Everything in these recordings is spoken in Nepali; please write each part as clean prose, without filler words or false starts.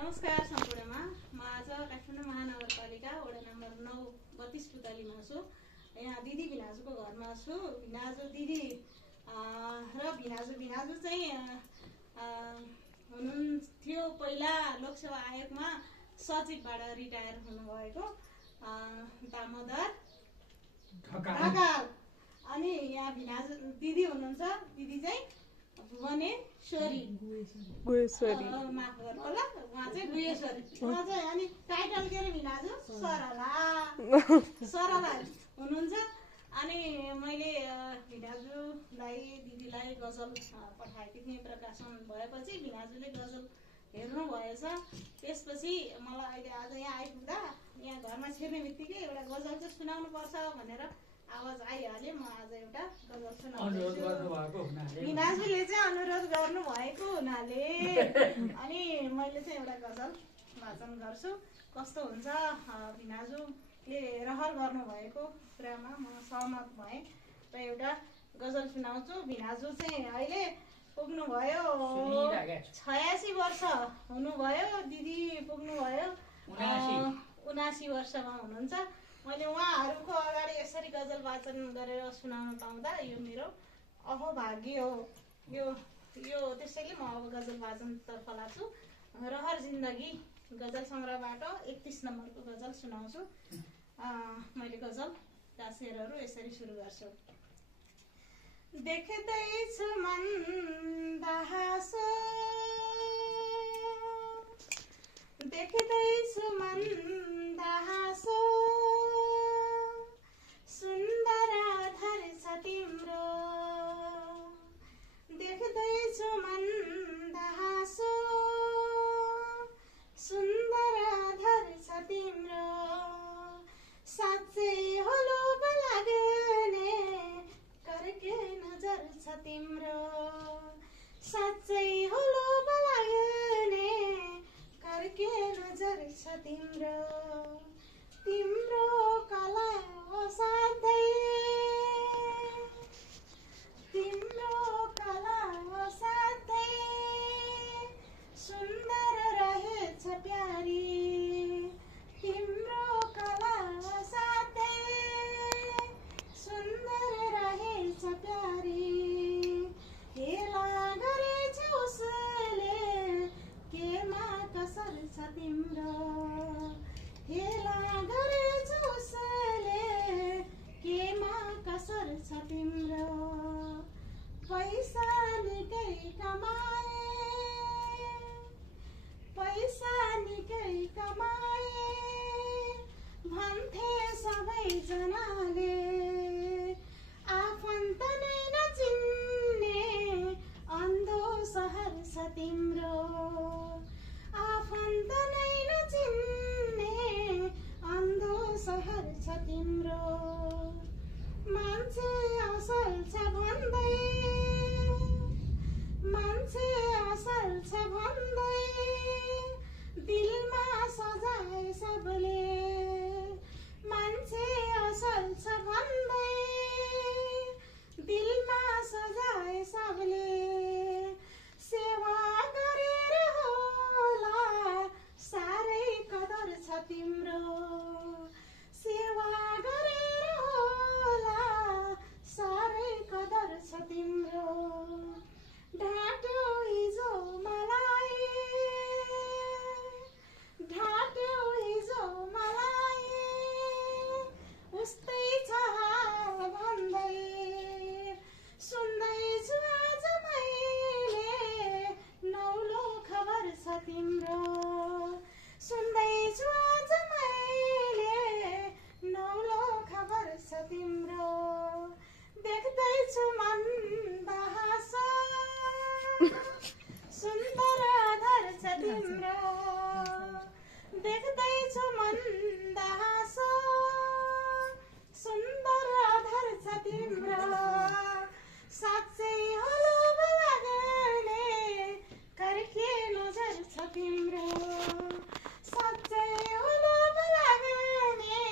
नमस्कार सम्पूर्णमा म आज काठमाडौँ महानगरपालिका वडा नम्बर 9 32 पुतलीमा छु। यहाँ दिदी भिनाजुको घरमा छु। भिनाजु दिदी र भिनाजु चाहिँ हुनुहुन्थ्यो पहिला लोकसेवा आयोगमा सचिवबाट रिटायर हुनुभएको दामोदर ढकाल। अनि यहाँ भिनाजु दिदी हुनुहुन्छ। दिदी चाहिँ भुवनेश्वरी माफ गर्नु होला, उहाँ चाहिँ गुहेश्वरी। उहाँ चाहिँ अनि टाइटल के अरे भिनाजु सरला हुनुहुन्छ। अनि मैले भिनाजुलाई दिदीलाई गजल पठाएकी थिएँ। प्रकाशन भएपछि भिनाजुले गजल हेर्नु भएछ। त्यसपछि मलाई अहिले आज यहाँ आइपुग्दा यहाँ घरमा छिर्ने बित्तिकै एउटा गजल चाहिँ सुनाउनु पर्छ भनेर आवाज आइहाल्यो। म आज एउटा गजल सुनाउँछु। भिनाजुले चाहिँ अनुरोध गर्नु भएको हुनाले अनि मैले चाहिँ एउटा गजल वाचन गर्छु। कस्तो हुन्छ, भिनाजुले रहर गर्नुभएको कुरामा म सहमत भएँ र एउटा गजल सुनाउँछु। भिनाजु चाहिँ अहिले पुग्नुभयो 86 वर्ष हुनुभयो। दिदी पुग्नुभयो 79 वर्षमा हुनुहुन्छ। मैले उहाँहरूको अगाडि यसरी गजल वाचन गरेर सुनाउन पाउँदा यो मेरो अहोभाग्य हो। यो त्यसैले म अब गजल वाचनतर्फ लाग्छु। रहर जिन्दगी गजल सङ्ग्रहबाट 31 नम्बरको गजल सुनाउँछु। मैले गजलका शेरहरू यसरी सुरु गर्छु। देख्दैछु मन दहासो, देख्दैछु मन दहासो, सुन्दर आधार छ तिम्रो। देख्दैछु मन दहासो, सुन्दर आधार छ तिम्रो। साँच्चै हो लोभ लाग्ने करके नजर छ तिम्रो। साँच्चै हो लोभ लाग्ने करके नजर छ तिम्रो। तिम्रो कला असाध्यै, तिम्रो कला असाध्यै सुन्दर रहेछ प्यारी। तिम्रो कला असाध्यै सुन्दर रहेछ प्यारी। हेला गरेछ उसले केमा कसर छ तिम्रो। हेला गरेछ उसले केमा कसर छ तिम्रो। पैसा निकै कमाए, पैसा निकै कमाए भन्थे सबैजनाले। आफन्त नै नचिन्ने अन्धो सहर छ तिम्रो। आफन्त नै नचिन्ने अन्धो सहर छ तिम्रो। मान्छे असल छ भन्दै, मान्छे असल छ भन्दै दिलमा सजाए सबले। मान्छे असल छ भन्दै दिलमा सजाए सबले। सेवा गरेर होला साह्रै कदर छ तिम्रो। सेवा गरेर होला साह्रै कदर छ तिम्रो। ढाँट्यो हिजो मलाई, ढाँट्यो हिजो मलाई उस्तै छ हाल भन्दै। सुन्दैछु आज मैले नौलो खबर छ तिम्रो। सुन्दैछु आज मैले नौलो खबर छ तिम्रो। देख्दैछु मन दहासो, सुन्दर आधार छ तिम्रो। देख्दैछु मन दहासो, सुन्दर आधार छ तिम्रो। साँच्चै हो लोभ लाग्ने करके नजर छ तिम्रो। साँच्चै हो लोभ लाग्ने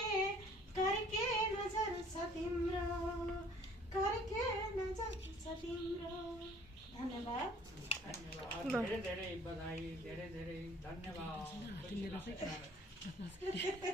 करके नजर छ तिम्रो। करके नजर छ तिम्रो। धन्यवाद। धेरै धेरै बधाई, धेरै धेरै धन्यवाद।